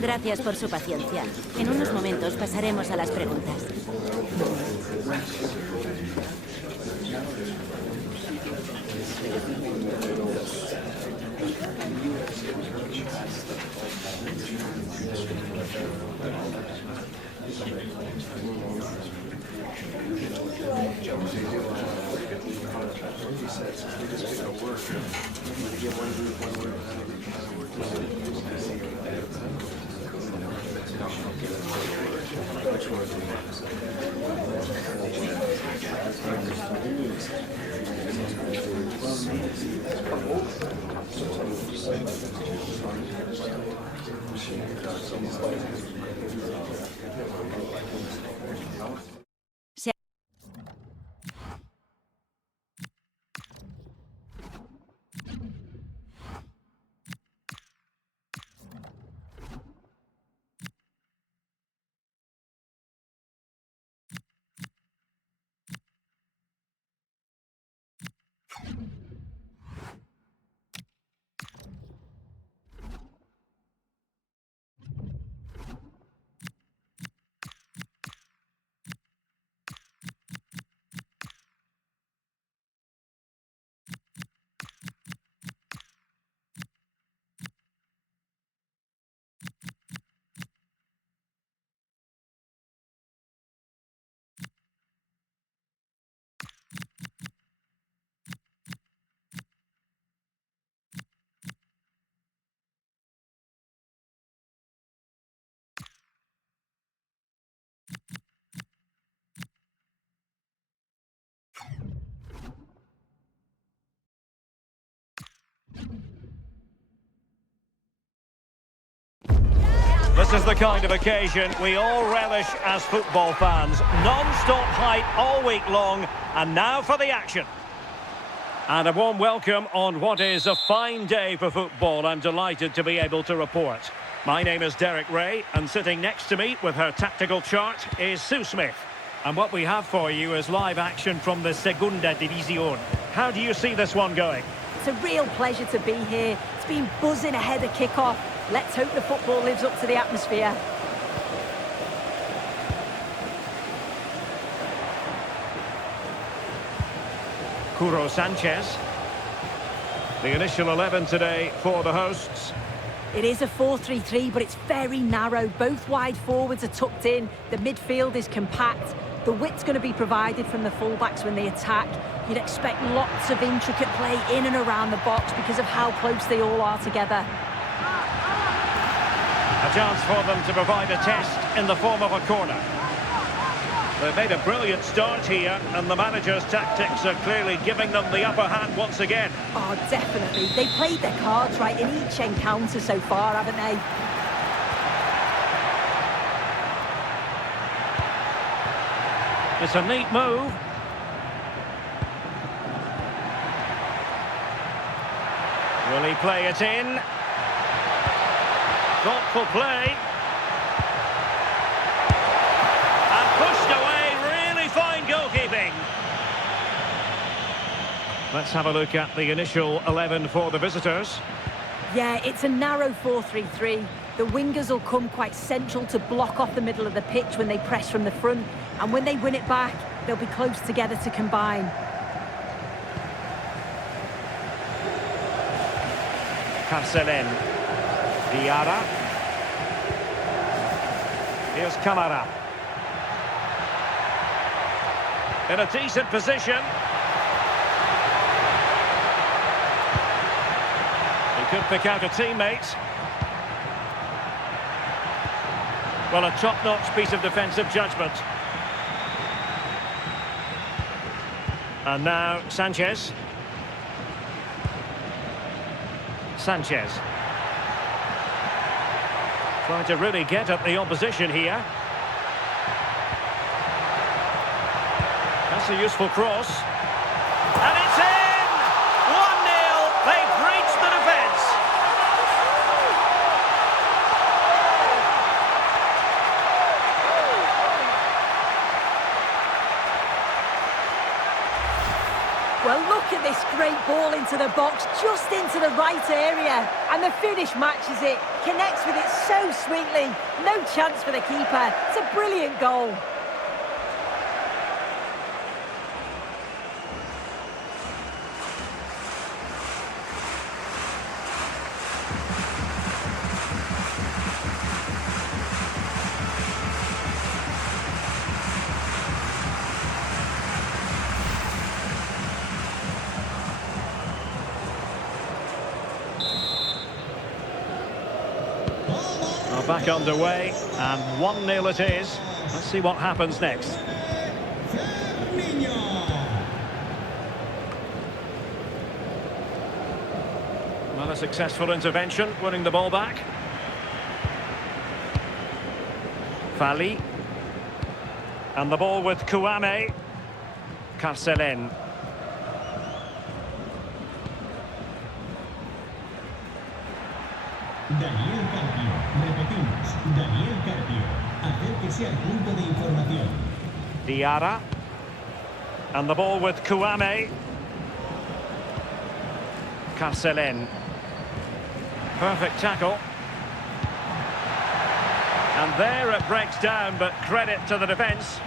Gracias por su paciencia. En unos momentos pasaremos a las preguntas. This is the kind of occasion we all relish as football fans. Non-stop hype all week long, and now for the action. And a warm welcome on what is a fine day for football. I'm delighted to be able to report. My name is Derek Ray, and sitting next to me with her tactical chart is Sue Smith. And what we have for you is live action from the Segunda División. How do you see this one going? It's a real pleasure to be here. It's been buzzing ahead of kick-off. Let's hope the football lives up to the atmosphere. Curo Sanchez. The initial 11 today for the hosts. It is a 4-3-3, but it's very narrow. Both wide forwards are tucked in. The midfield is compact. The width's going to be provided from the fullbacks when they attack. You'd expect lots of intricate play in and around the box because of how close they all are together. A chance for them to provide a test in the form of a corner. They've made a brilliant start here, and the manager's tactics are clearly giving them the upper hand once again. Oh, definitely. They played their cards right in each encounter so far, haven't they? It's a neat move. Will he play it in? Thoughtful play. And pushed away, really fine goalkeeping. Let's have a look at the initial 11 for the visitors. Yeah, it's a narrow 4-3-3. The wingers will come quite central to block off the middle of the pitch when they press from the front. And when they win it back, they'll be close together to combine. Carcelen. Diarra. Here's Camara. In a decent position. He could pick out a teammate. Well, a top-notch piece of defensive judgment. And now Sanchez. Sanchez. Trying to really get at the opposition here. That's a useful cross. And it's in! 1-0. They've breached the defence. Well, look at this great ball into the box, just into the right area. And the finish matches it, connects with it so sweetly. No chance for the keeper. It's a brilliant goal. Back underway, and 1-0 it is. Let's see what happens next. Well, a successful intervention, winning the ball back. Fali. And the ball with Kouame. Carcelen. Daniel Carpio, repetimos, Daniel Carpio, acérquese al punto de información. Diarra. And the ball with Kouame. Carcelen. Perfect tackle. And there it breaks down, but credit to the defence.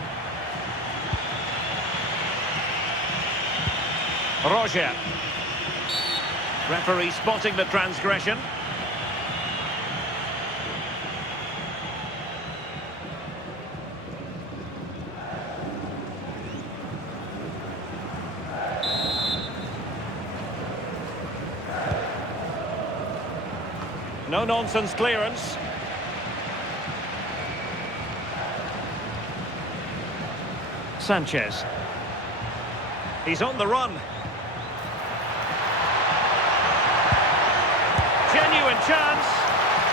Roger. Referee spotting the transgression. No-nonsense clearance. Sanchez. He's on the run. Genuine chance.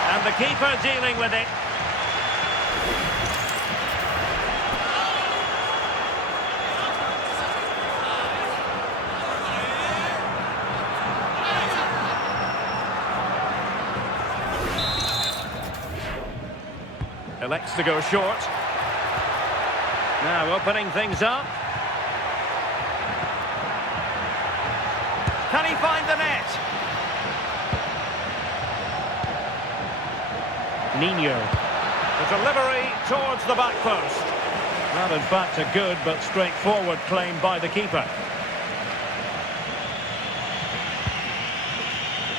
And the keeper dealing with it. Elects to go short. Now opening things up. Can he find the net? Nino. The delivery towards the back post. That in fact a good but straightforward claim by the keeper.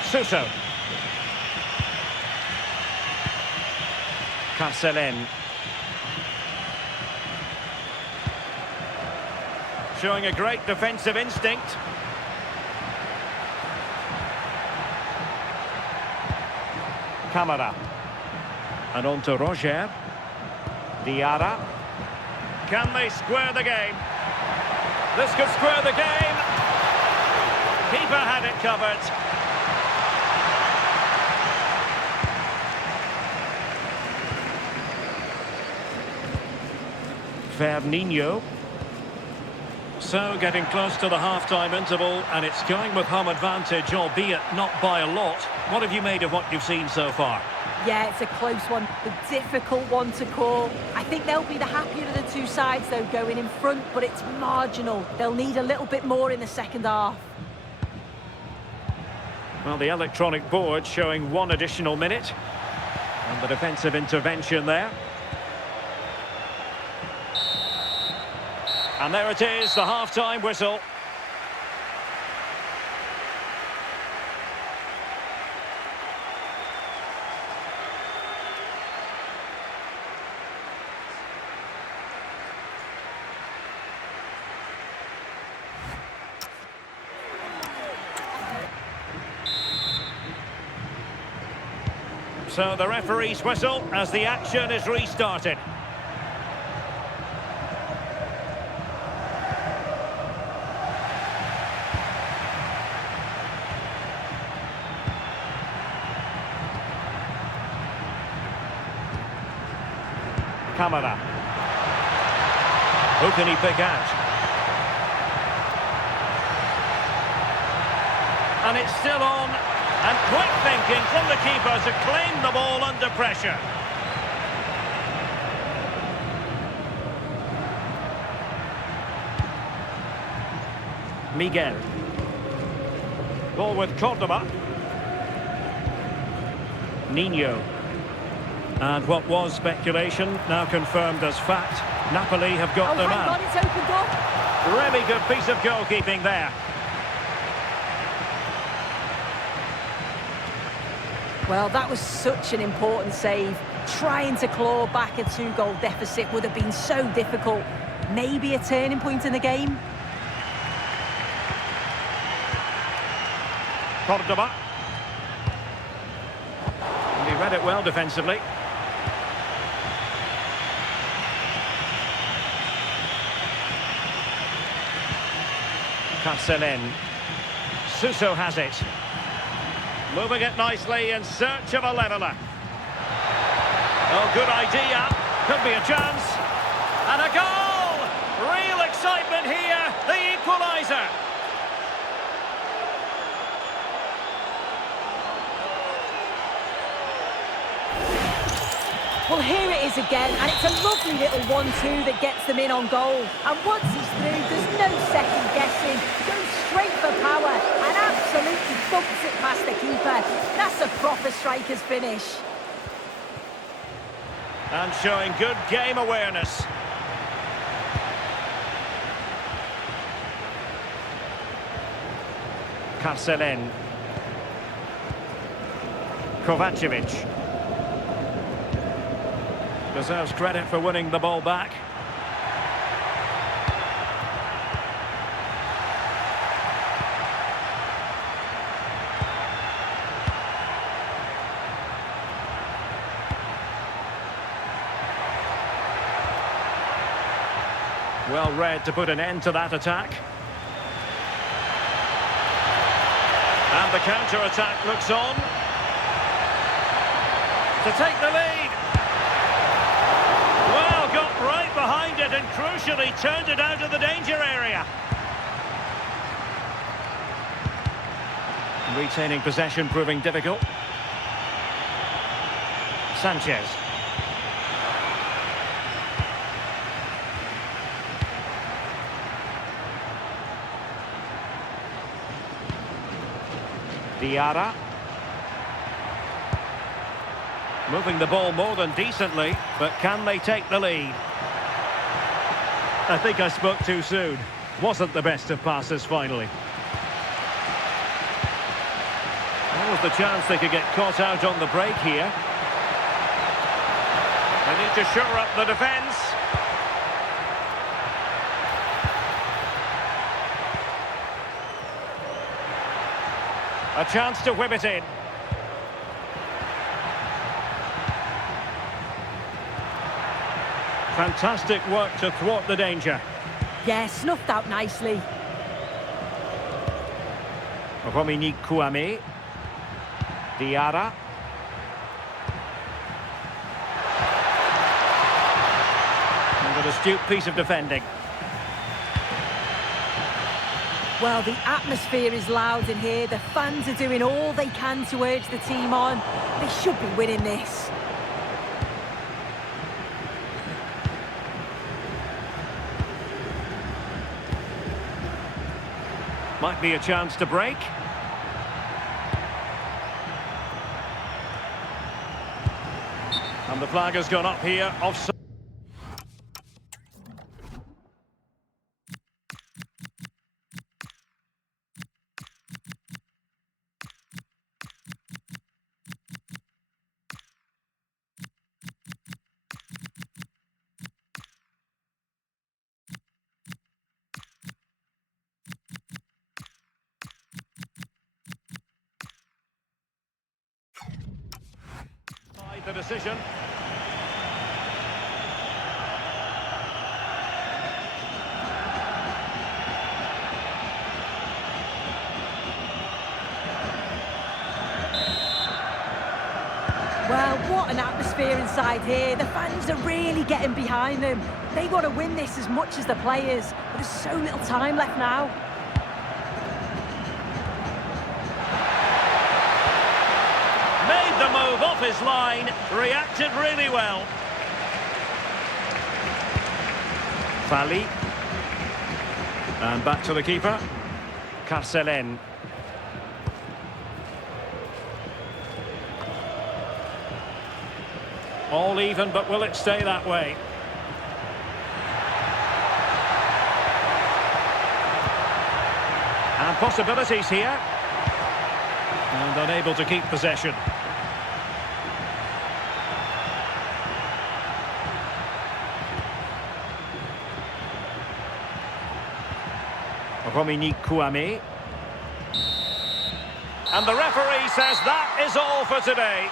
Suso. Carcelen. Showing a great defensive instinct. Camara. And on to Roger. Diarra. Can they square the game? This could square the game. Keeper had it covered. Firmino. So, getting close to the half-time interval, and it's going with home advantage, albeit not by a lot. What have you made of what you've seen so far? Yeah, it's a close one, a difficult one to call. I think they'll be the happier of the two sides, though, going in front, but it's marginal. They'll need a little bit more in the second half. Well, the electronic board showing 1 additional minute. And the defensive intervention there. And there it is, the half-time whistle. So the referee's whistle as the action is restarted. Camera. Who can he pick out? And it's still on. And quick thinking from the keeper to claim the ball under pressure. Miguel. Ball with Cordoba. Nino. And what was speculation, now confirmed as fact. Napoli have got the man. Hang on, it's opened up. Really good piece of goalkeeping there. Well, that was such an important save. Trying to claw back a 2-goal deficit would have been so difficult. Maybe a turning point in the game. Cordoba. And he read it well defensively. Carcelen. Suso has it. Moving it nicely in search of a leveller. Oh, good idea. Could be a chance. And a goal! Real excitement here. The equaliser. Well, here it is again, and it's a lovely little 1-2 that gets them in on goal. And once he's through, there's no second guessing. Goes straight for power and absolutely bumps it past the keeper. That's a proper striker's finish. And showing good game awareness. Carcelen. Kovacevic. Deserves credit for winning the ball back. Well read to put an end to that attack. And the counter-attack looks on. To take the lead. Well, got right behind it and crucially turned it out of the danger area. Retaining possession proving difficult. Sanchez. Diarra. Moving the ball more than decently, but can they take the lead? I think I spoke too soon. Wasn't the best of passes finally. That was the chance they could get caught out on the break here. They need to shore up the defence. A chance to whip it in. Fantastic work to thwart the danger. Yeah, snuffed out nicely. Romini Kouame. Diarra. And an astute piece of defending. Well, the atmosphere is loud in here. The fans are doing all they can to urge the team on. They should be winning this. Might be a chance to break. And the flag has gone up here, offside. The decision. Well, what an atmosphere inside here. The fans are really getting behind them. They want to win this as much as the players, but there's so little time left now. Made the move off his line, reacted really well. Fali. And back to the keeper. Carcelen. All even, but will it stay that way? And possibilities here. And unable to keep possession. Romini Kouame. And the referee says that is all for today.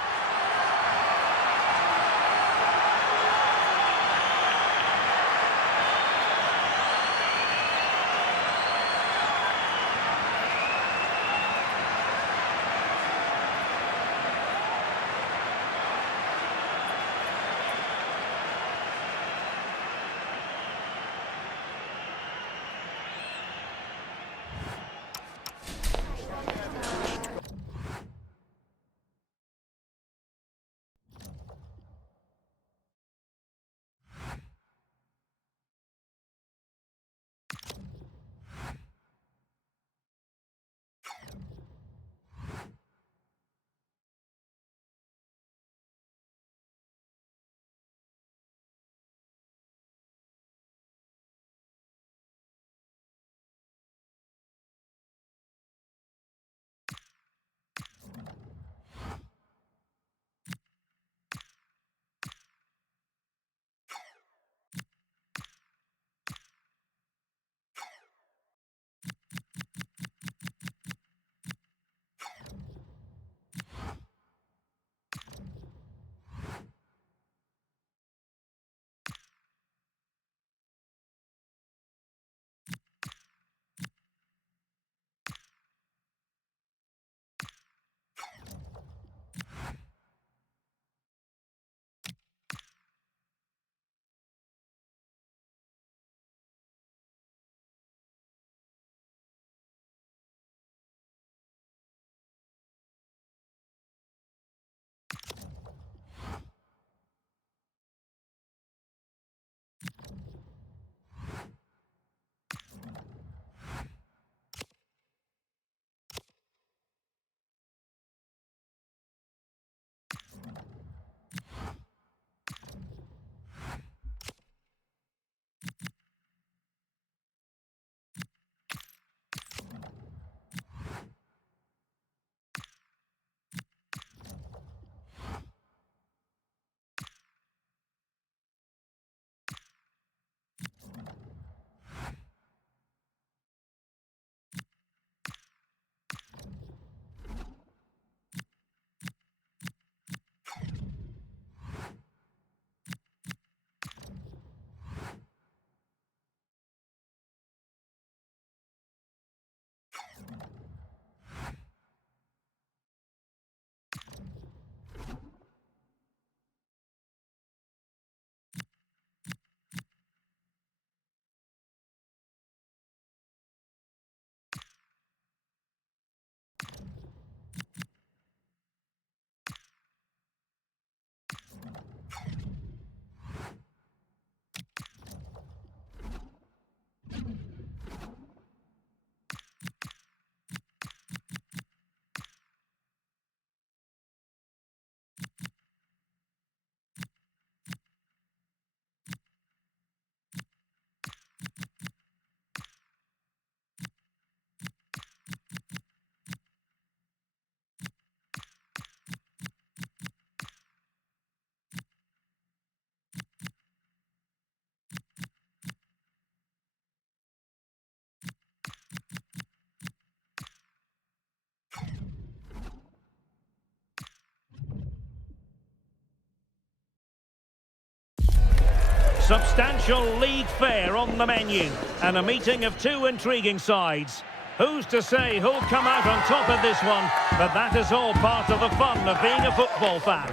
Substantial league fare on the menu, and a meeting of two intriguing sides. Who's to say who'll come out on top of this one? But that is all part of the fun of being a football fan.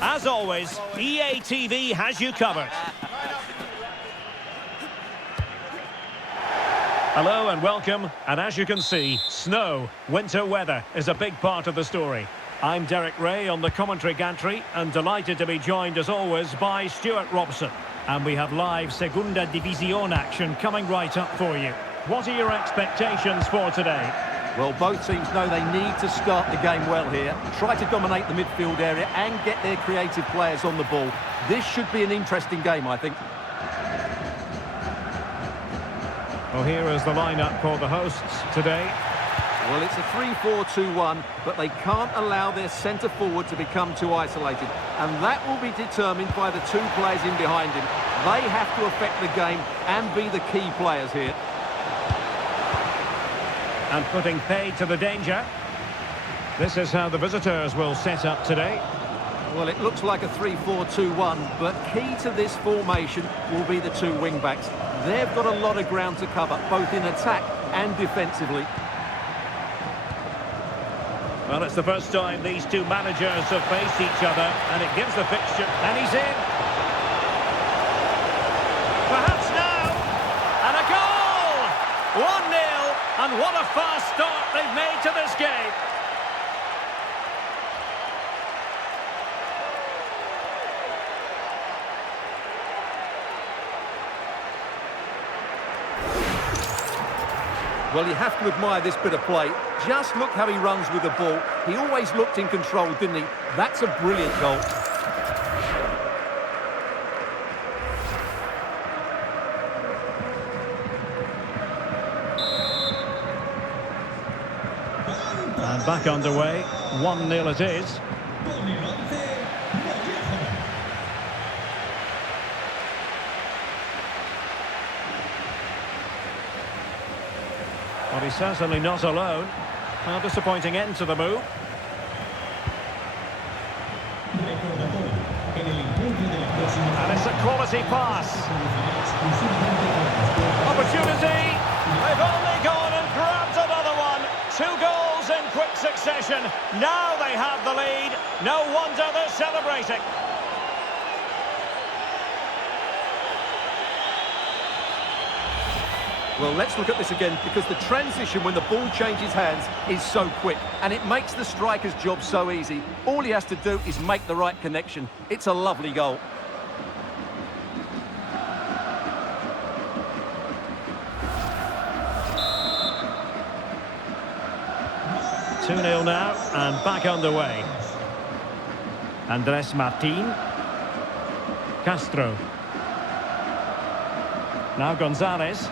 As always, EA TV has you covered. Hello and welcome, and as you can see, snow, winter weather is a big part of the story. I'm Derek Ray on the commentary gantry, and delighted to be joined as always by Stuart Robson. And we have live Segunda División action coming right up for you. What are your expectations for today? Well, both teams know they need to start the game well here, try to dominate the midfield area and get their creative players on the ball. This should be an interesting game, I think. Well, here is the lineup for the hosts today. Well, it's a 3-4-2-1, but they can't allow their centre-forward to become too isolated. And that will be determined by the two players in behind him. They have to affect the game and be the key players here. And putting paid to the danger. This is how the visitors will set up today. Well, it looks like a 3-4-2-1, but key to this formation will be the two wing-backs. They've got a lot of ground to cover, both in attack and defensively. Well, it's the first time these two managers have faced each other, and it gives the fixture. And he's in. Perhaps now. And a goal! 1-0, and what a fast start they've made to this game. Well, you have to admire this bit of play. Just look how he runs with the ball. He always looked in control, didn't he? That's a brilliant goal. And back underway. 1-0 it is. Well, he's certainly not alone. A disappointing end to the move. And it's a quality pass. Opportunity. They've only gone and grabbed another one. 2 goals in quick succession. Now they have the lead. No wonder they're celebrating. Well, let's look at this again, because the transition when the ball changes hands is so quick, and it makes the striker's job so easy. All he has to do is make the right connection. It's a lovely goal. Two-nil now, and back underway. Andres Martin. Castro. Now Gonzalez.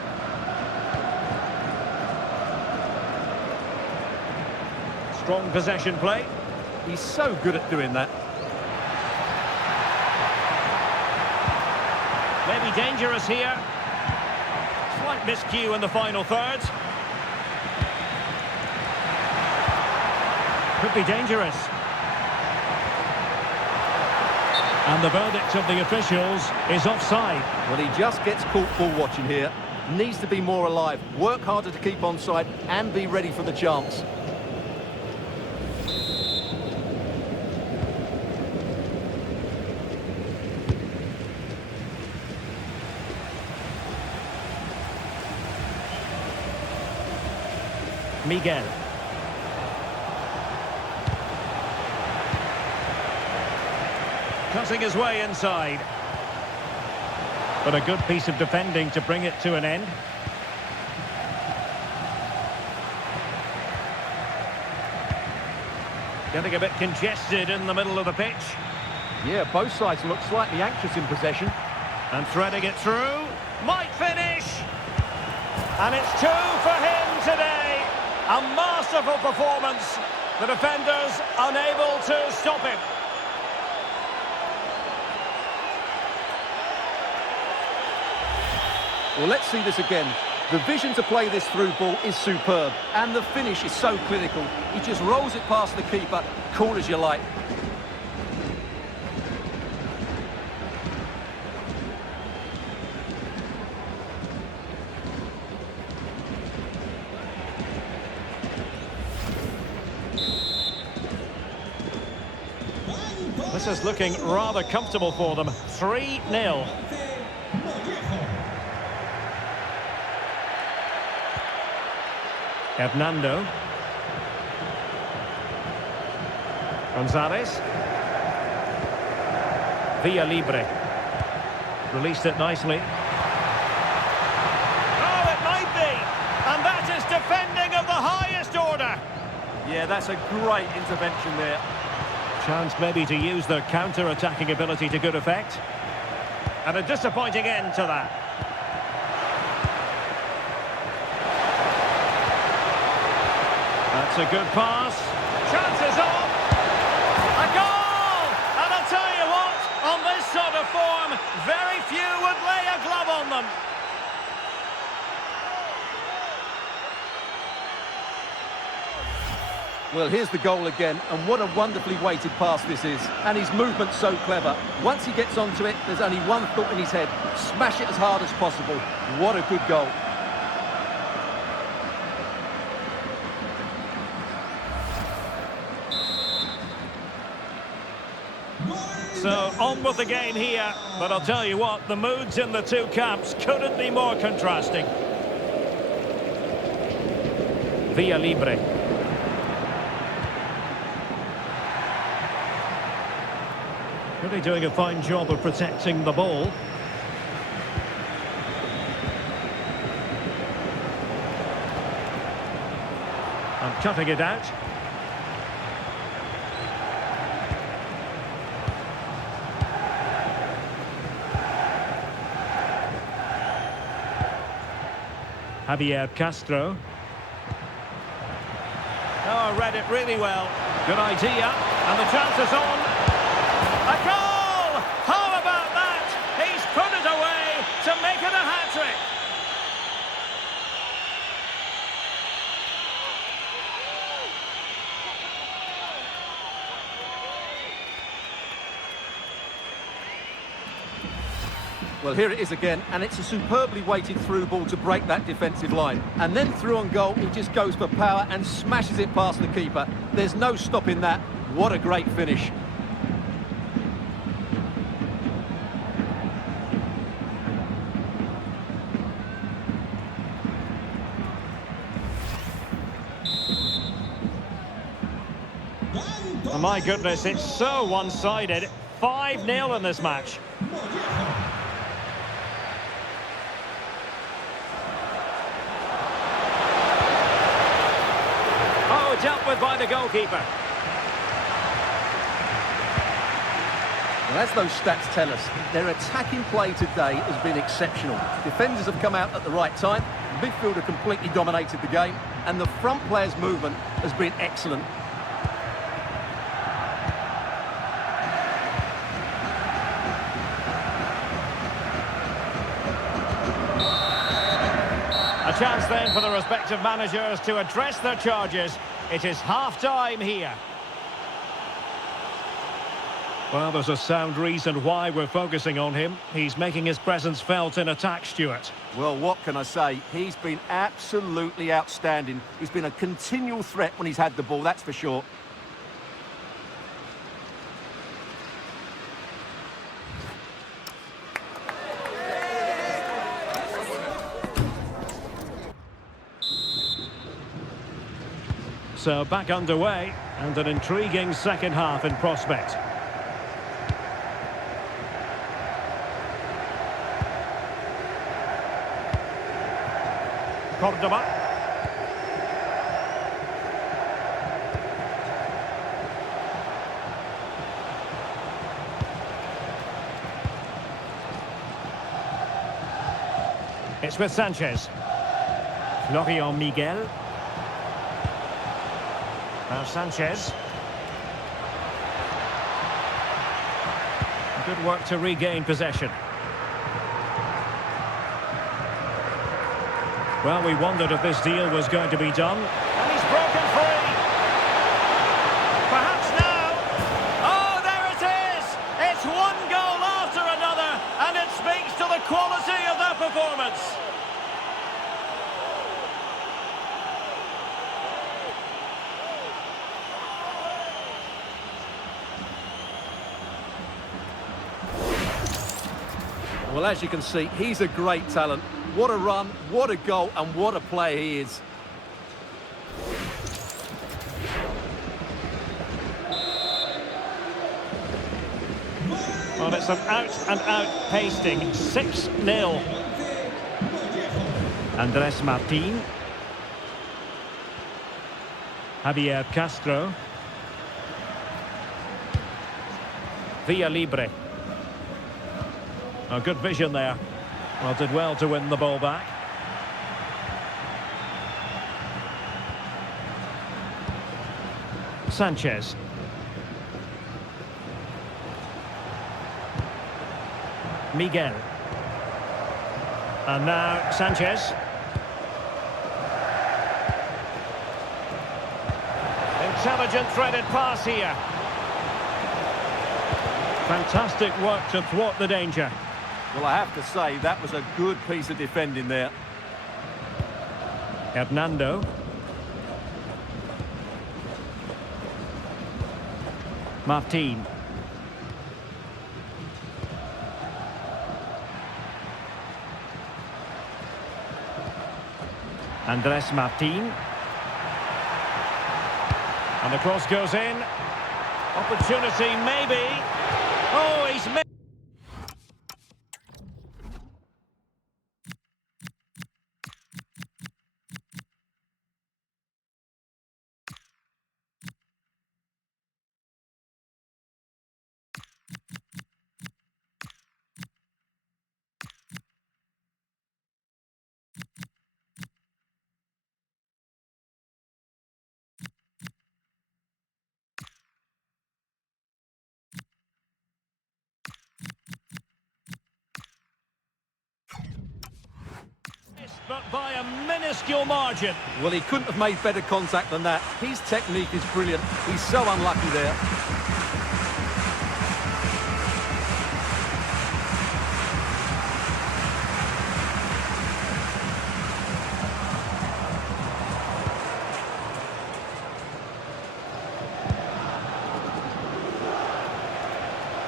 Strong possession play. He's so good at doing that. Maybe dangerous here. Slight miscue in the final third. Could be dangerous. And the verdict of the officials is offside. Well, he just gets caught ball watching here. Needs to be more alive, work harder to keep onside and be ready for the chance. Miguel. Cutting his way inside. But a good piece of defending to bring it to an end. Getting a bit congested in the middle of the pitch. Yeah, both sides look slightly anxious in possession. And threading it through. Might finish. And it's 2 for him today. A masterful performance. The defenders unable to stop him. Well, let's see this again. The vision to play this through ball is superb, and the finish is so clinical. He just rolls it past the keeper, cool as you like. this is looking rather comfortable for them. 3-0. Hernando. Gonzalez. Via Libre. Released it nicely. Oh, it might be. And that is defending of the highest order. Yeah, that's a great intervention there. Chance maybe to use their counter-attacking ability to good effect. And a disappointing end to that. That's a good pass. Chances on. A goal! And I'll tell you what, on this sort of form, very few would lay a glove on them. Well, here's the goal again, and what a wonderfully weighted pass this is. And his movement's so clever. Once he gets onto it, there's only one thought in his head. Smash it as hard as possible. What a good goal. So, on with the game here. But I'll tell you what, the moods in the two camps couldn't be more contrasting. Via Libre. Really doing a fine job of protecting the ball. And cutting it out. Javier Castro. Oh, read it really well. Good idea. And the chance is on. A goal! How about that? He's put it away to make it a hat-trick. Well, here it is again, and it's a superbly weighted through ball to break that defensive line. And then through on goal, he just goes for power and smashes it past the keeper. There's no stopping that. What a great finish. Oh my goodness, it's so one-sided. 5-0 in this match. Oh, dealt with by the goalkeeper. Well, as those stats tell us, their attacking play today has been exceptional. Defenders have come out at the right time, the midfielder completely dominated the game, and the front player's movement has been excellent. A chance then for the respective managers to address their charges. It is half-time here. Well, there's a sound reason why we're focusing on him. He's making his presence felt in attack, Stuart. Well, what can I say? He's been absolutely outstanding. He's been a continual threat when he's had the ball, that's for sure. So back underway, and an intriguing second half in prospect. Cordoba. It's with Sanchez. Florian Miguel. Now Sanchez. Good work to regain possession. Well, we wondered if this deal was going to be done. And he's broken free. Perhaps now. Oh, there it is. It's one goal after another, and it speaks to the quality of their performance. Well, as you can see, he's a great talent. What a run, what a goal, and what a player he is. Well, it's an out-and-out pasting. 6-0. Andres Martin. Javier Castro. Villa Libre. Oh, good vision there. Well, did well to win the ball back. Sanchez. Miguel. And now Sanchez. Intelligent threaded pass here. Fantastic work to thwart the danger. Well, I have to say, that was a good piece of defending there. Hernando. Martin. Andres Martin. And the cross goes in. Opportunity, maybe. Oh, he's missed. But by a minuscule margin. Well, he couldn't have made better contact than that. His technique is brilliant. He's so unlucky there.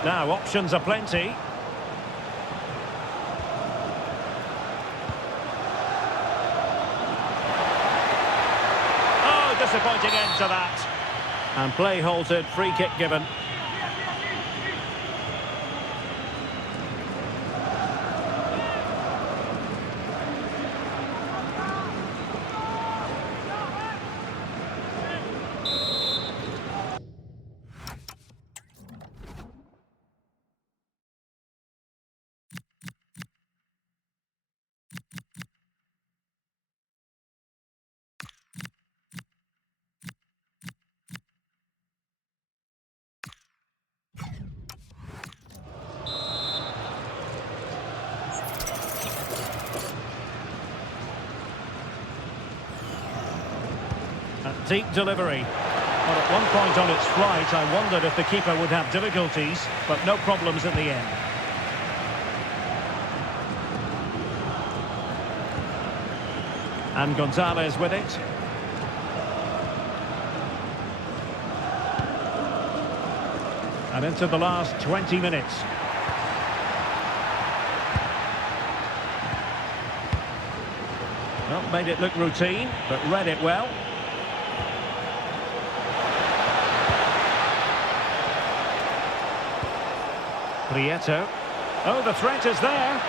Now, options are plenty. Disappointing end to that. And play halted, free kick given. Deep delivery. Well, at one point on its flight, I wondered if the keeper would have difficulties, but no problems in the end. And Gonzalez with it. And into the last 20 minutes. Well, made it look routine, but read it well. Prieto. Oh, the threat is there.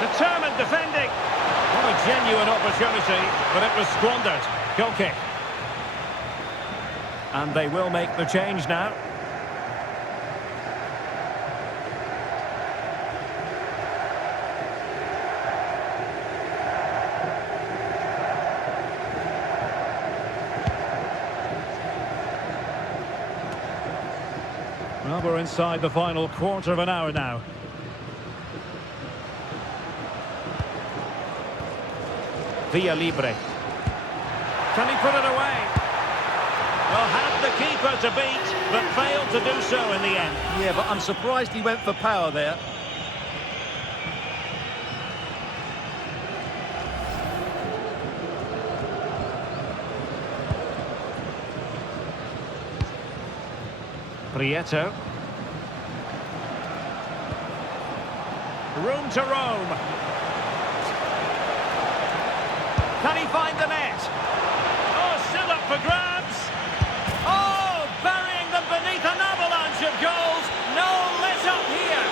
Determined defending. What a genuine opportunity, but it was squandered. Goal kick. And they will make the change now. Well, we're inside the final quarter of an hour now. Villa Libre. Can he put it away? Well, had the keeper to beat, but failed to do so in the end. Yeah, but I'm surprised he went for power there. Prieto. Room to roam. Can he find the net? Oh, still up for grabs. Oh, burying them beneath an avalanche of goals. No let up here.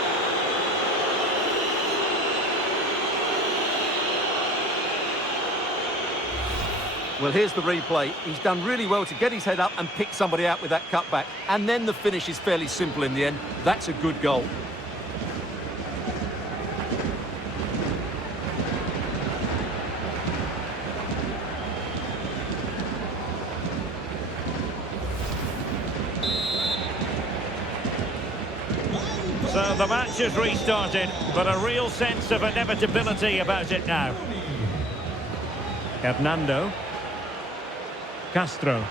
Well, here's the replay. He's done really well to get his head up and pick somebody out with that cutback. And then the finish is fairly simple in the end. That's a good goal. So the match has restarted, but a real sense of inevitability about it now. Hernando. Castro.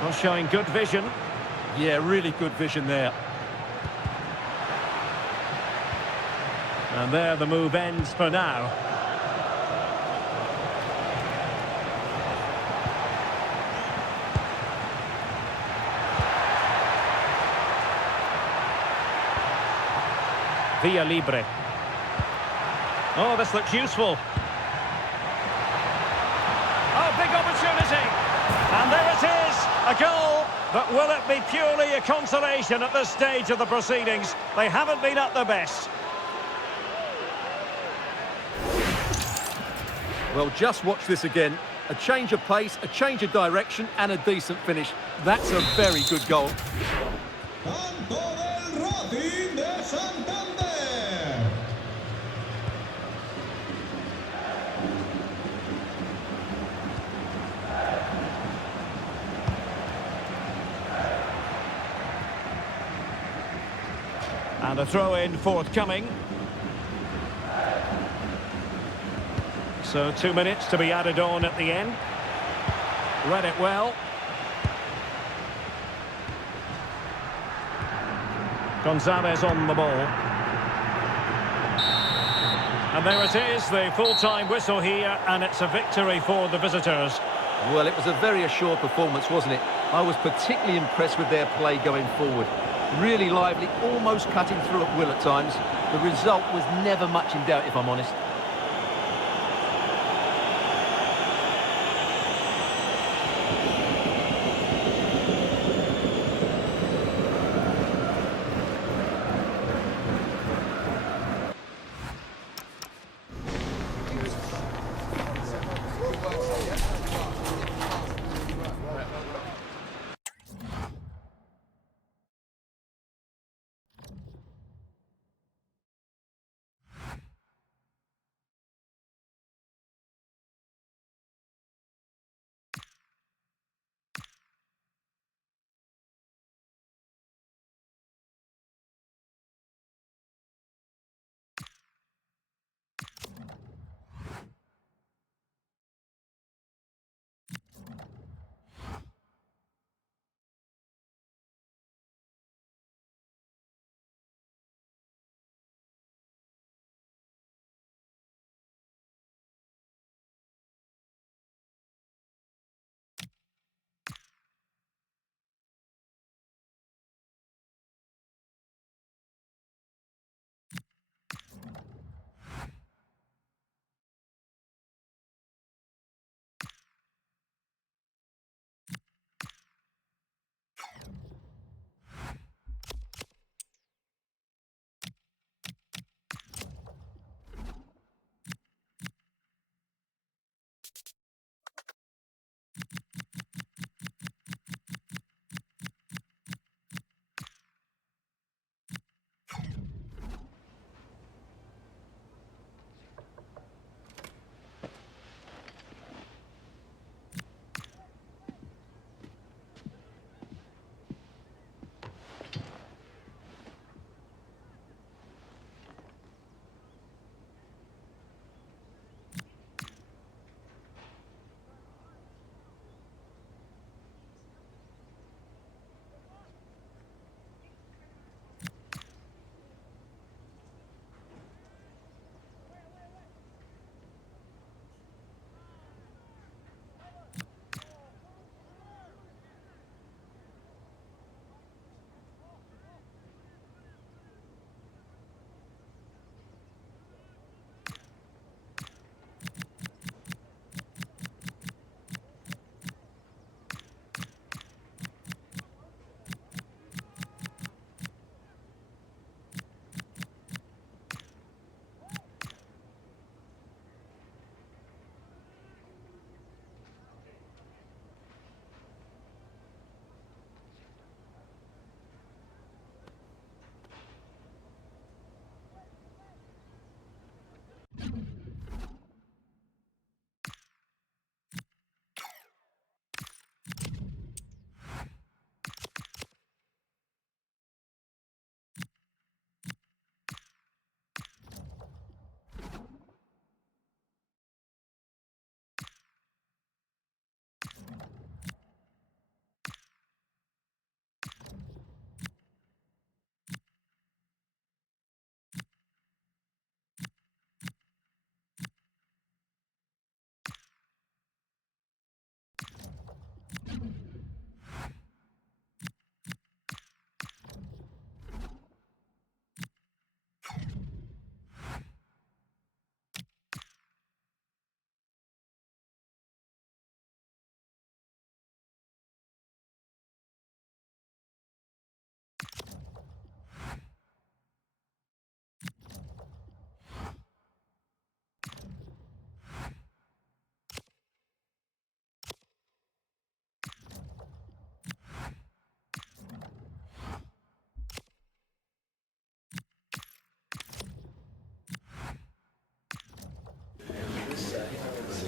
Well, showing good vision. Yeah, really good vision there. And there the move ends for now. Via Libre. Oh, this looks useful. Oh, big opportunity. And there it is, a goal. But will it be purely a consolation at this stage of the proceedings? They haven't been at their best. Well, just watch this again. A change of pace, a change of direction, and a decent finish. That's a very good goal. And a throw-in forthcoming. So 2 minutes to be added on at the end. Read it well. Gonzalez on the ball. And there it is, the full-time whistle here, and it's a victory for the visitors. Well, it was a very assured performance, wasn't it? I was particularly impressed with their play going forward. Really lively, almost cutting through at will at times. The result was never much in doubt, if I'm honest.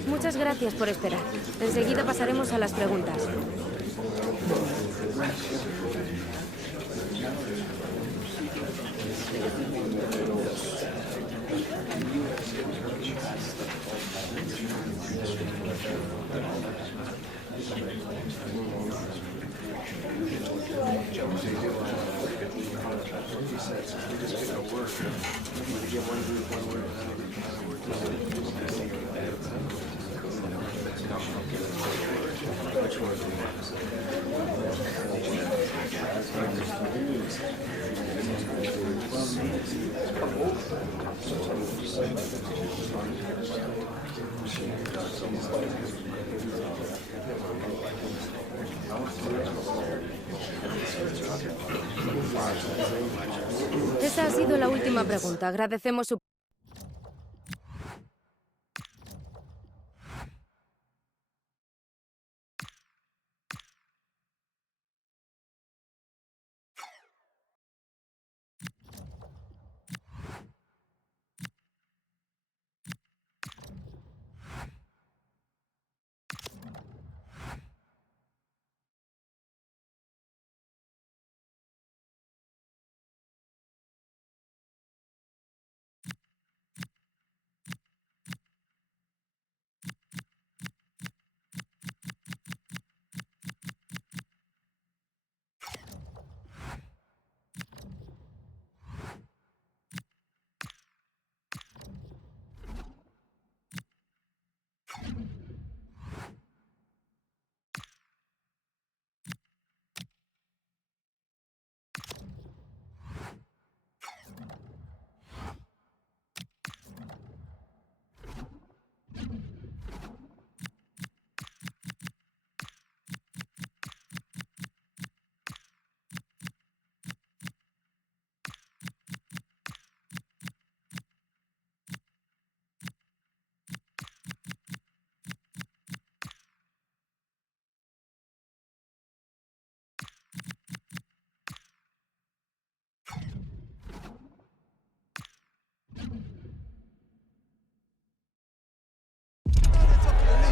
Muchas gracias por esperar. Enseguida pasaremos a las preguntas. Esa ha sido la última pregunta. Agradecemos su...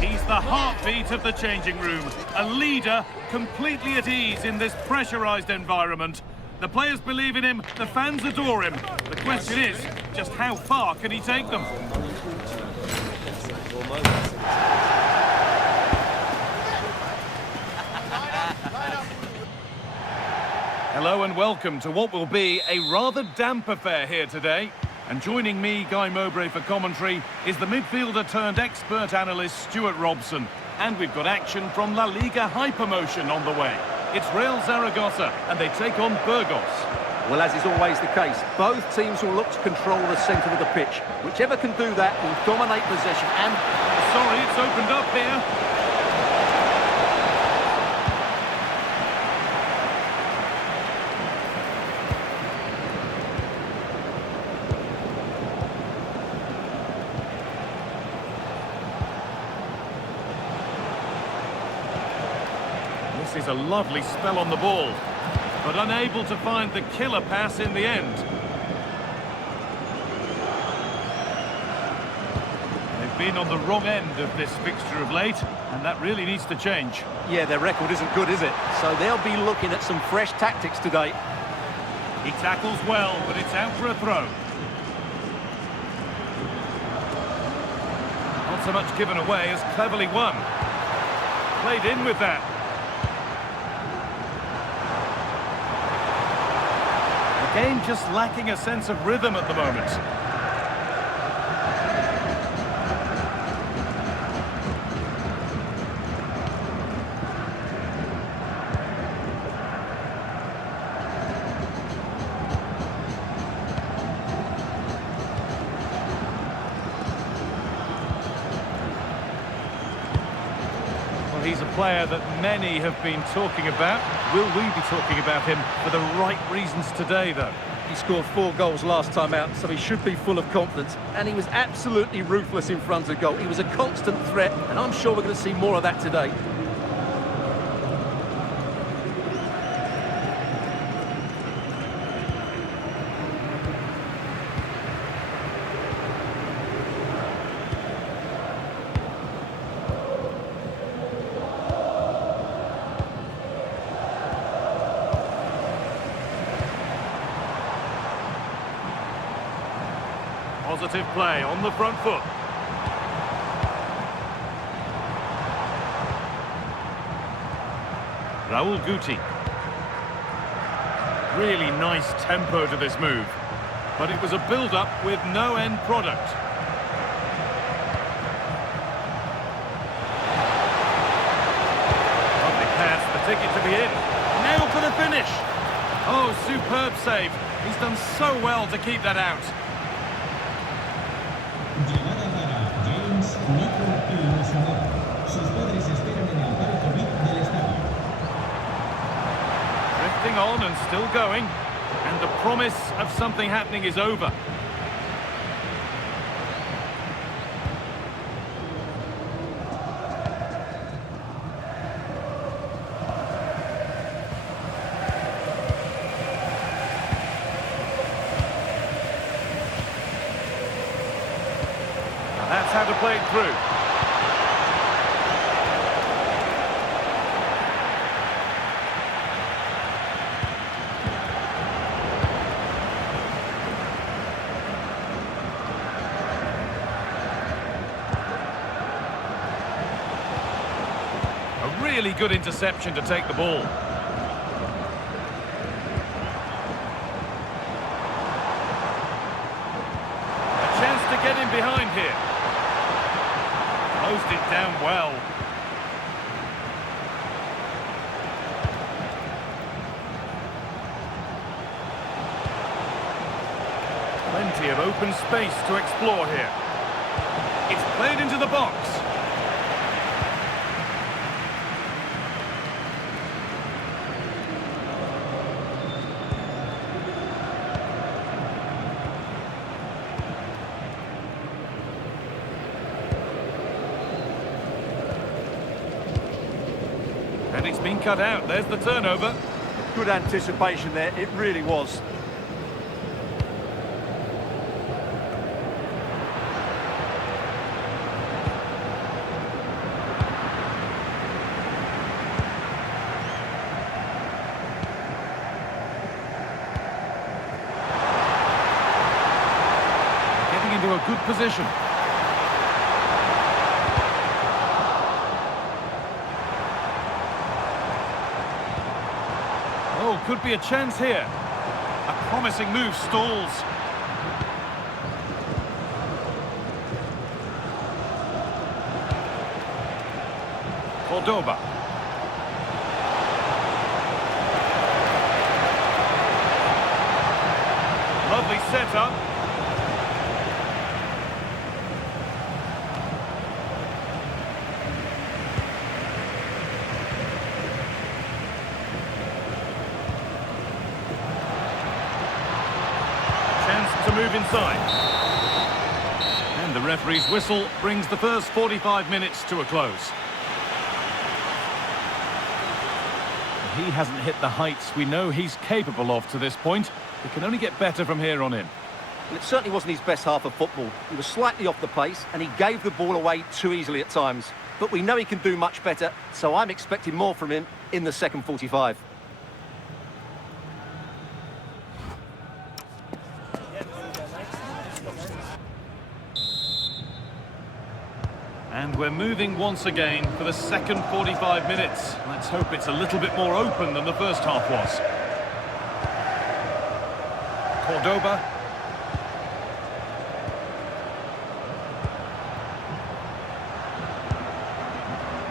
He's the heartbeat of the changing room, a leader completely at ease in this pressurised environment. The players believe in him, the fans adore him. The question is, just how far can he take them? Hello and welcome to what will be a rather damp affair here today. And joining me, Guy Mowbray, for commentary is the midfielder-turned-expert analyst Stuart Robson. And we've got action from LaLiga Hypermotion on the way. It's Real Zaragoza, and they take on Burgos. Well, as is always the case, both teams will look to control the centre of the pitch. Whichever can do that will dominate possession and... Sorry, it's opened up here. This is a lovely spell on the ball, but unable to find the killer pass in the end. They've been on the wrong end of this fixture of late, and that really needs to change. Yeah, their record isn't good, is it? So they'll be looking at some fresh tactics today. He tackles well, but it's out for a throw. Not so much given away as cleverly won. Played in with that. Game just lacking a sense of rhythm at the moment. Well, he's a player that many have been talking about. Will we be talking about him for the right reasons today, though? He scored 4 goals last time out, so he should be full of confidence. And he was absolutely ruthless in front of goal. He was a constant threat, and I'm sure we're going to see more of that today. positive play on the front foot. Raul Guti. Really nice tempo to this move. But it was a build-up with no end product. Lovely pass, the ticket to be in. Nailed for the finish. Oh, superb save. He's done so well to keep that out. Llamada para James, Nico y su madre. Sus padres esperan en el palco VIP del estadio. Drifting on and still going. And the promise of something happening is over. Now that's how to play it through. Really good interception to take the ball. A chance to get in behind here. Closed it down well. Plenty of open space to explore here. It's played into the box. And it's been cut out. There's the turnover. Good anticipation there, it really was. Getting into a good position. Oh, could be a chance here. A promising move stalls. Cordoba. Lovely setup. To move inside. And the referee's whistle brings the first 45 minutes to a close. He hasn't hit the heights we know he's capable of to this point. It can only get better from here on in. Well, it certainly wasn't his best half of football. He was slightly off the pace and he gave the ball away too easily at times. But we know he can do much better, so I'm expecting more from him in the second 45. And we're moving once again for the second 45 minutes. Let's hope it's a little bit more open than the first half was. Cordoba.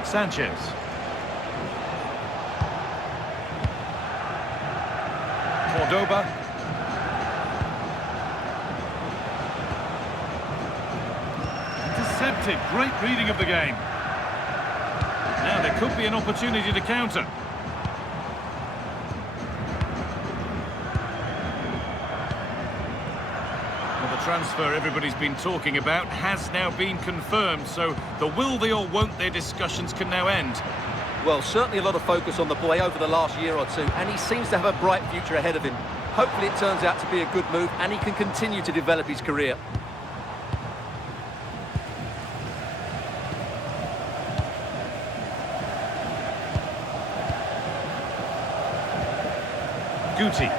Sanchez. Cordoba. Intercepted. Great reading of the game. Now there could be an opportunity to counter. Well, the transfer everybody's been talking about has now been confirmed, so the will they or won't they discussions can now end. Well, certainly a lot of focus on the boy over the last year or two, and he seems to have a bright future ahead of him. Hopefully it turns out to be a good move and he can continue to develop his career. Guti.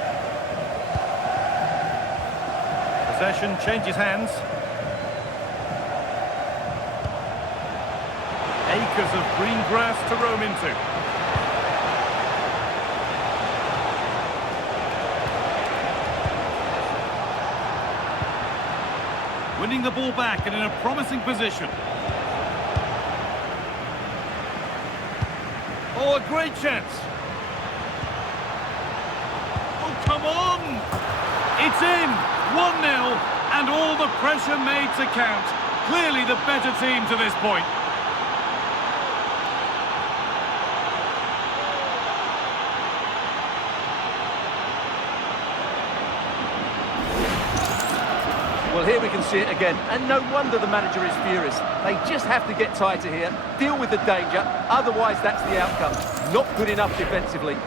Possession changes hands. acres of green grass to roam into. Winning the ball back and in a promising position. Oh, a great chance. Oh, come on! It's in! 1-0, and all the pressure made to count. Clearly the better team to this point. Well, here we can see it again, and no wonder the manager is furious. They just have to get tighter here, deal with the danger, otherwise that's the outcome. Not good enough defensively.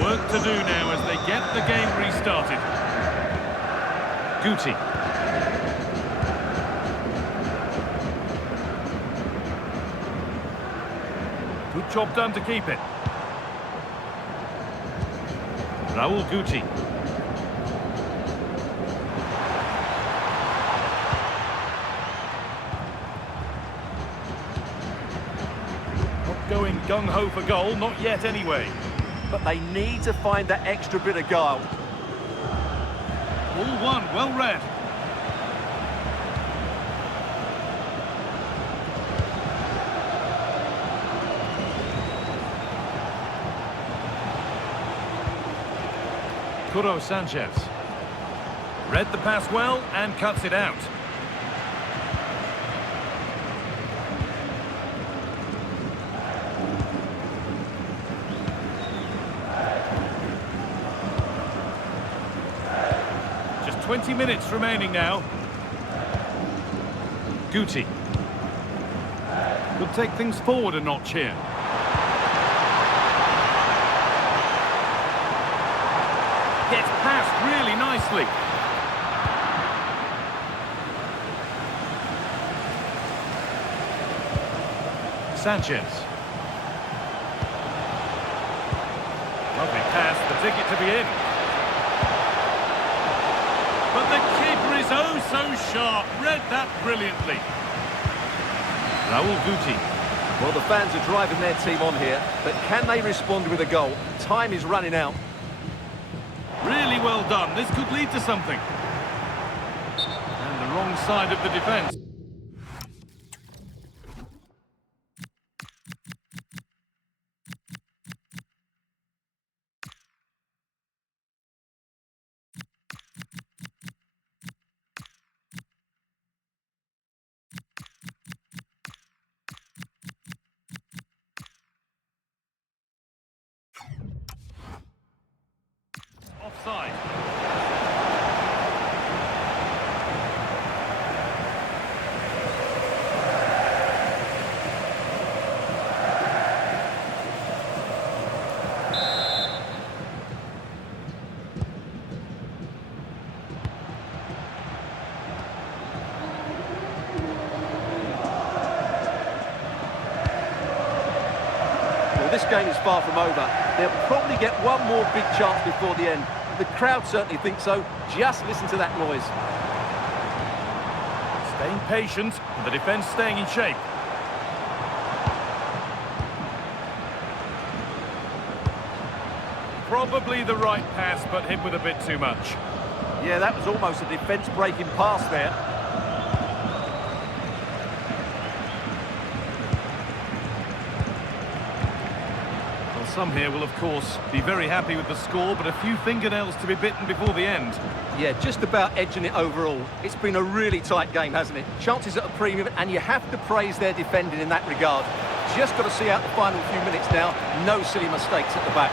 Work to do now as they get the game restarted. Guti. Good job done to keep it. Raul Guti. Not going gung-ho for goal, not yet anyway. But they need to find that extra bit of guile. All one, well read. Curo Sanchez. Read the pass well and cuts it out. Just 20 minutes remaining now. Guti. Could take things forward a notch here. Gets past really nicely. Sanchez. Lovely pass, the ticket to be in. But the keeper is oh so sharp. Read that brilliantly. Raul Guti. Well, the fans are driving their team on here, but can they respond with a goal? Time is running out. Really well done. This could lead to something. And the wrong side of the defence. Offside. Well, this game is far from over. They'll probably get one more big chance before the end. The crowd certainly think so. Just listen to that noise. Staying patient, and the defence staying in shape. Probably the right pass, but hit with a bit too much. Yeah, that was almost a defence-breaking pass there. Some here will, of course, be very happy with the score, but a few fingernails to be bitten before the end. Yeah, just about edging it overall. It's been a really tight game, hasn't it? Chances at a premium, and you have to praise their defending in that regard. Just got to see out the final few minutes now. No silly mistakes at the back.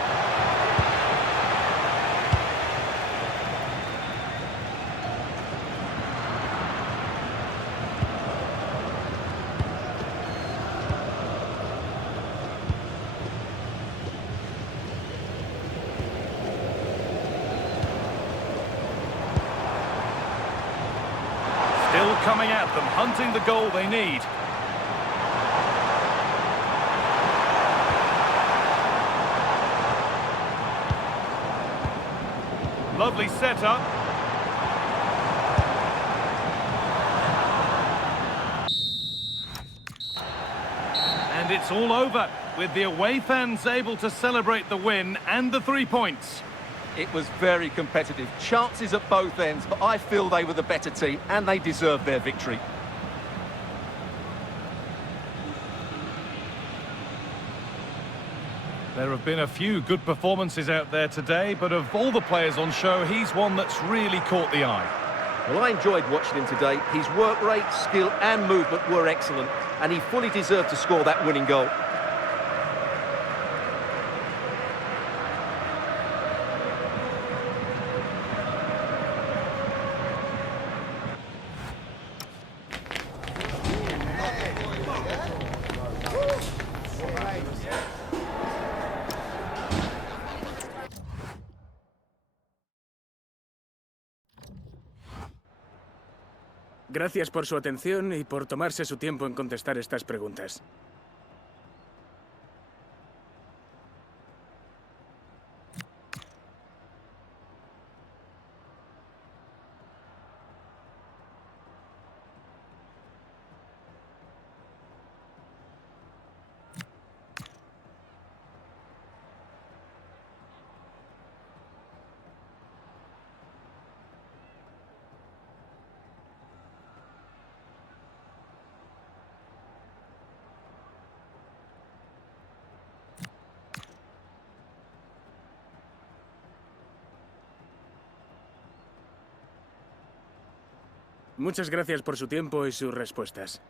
coming at them, hunting the goal they need. Lovely setup. And it's all over, with the away fans able to celebrate the win and the 3 points. It was very competitive. Chances at both ends, but I feel they were the better team and they deserved their victory. There have been a few good performances out there today, but of all the players on show, he's one that's really caught the eye. Well, I enjoyed watching him today. His work rate, skill and movement were excellent, and he fully deserved to score that winning goal. Gracias por su atención y por tomarse su tiempo en contestar estas preguntas. Muchas gracias por su tiempo y sus respuestas.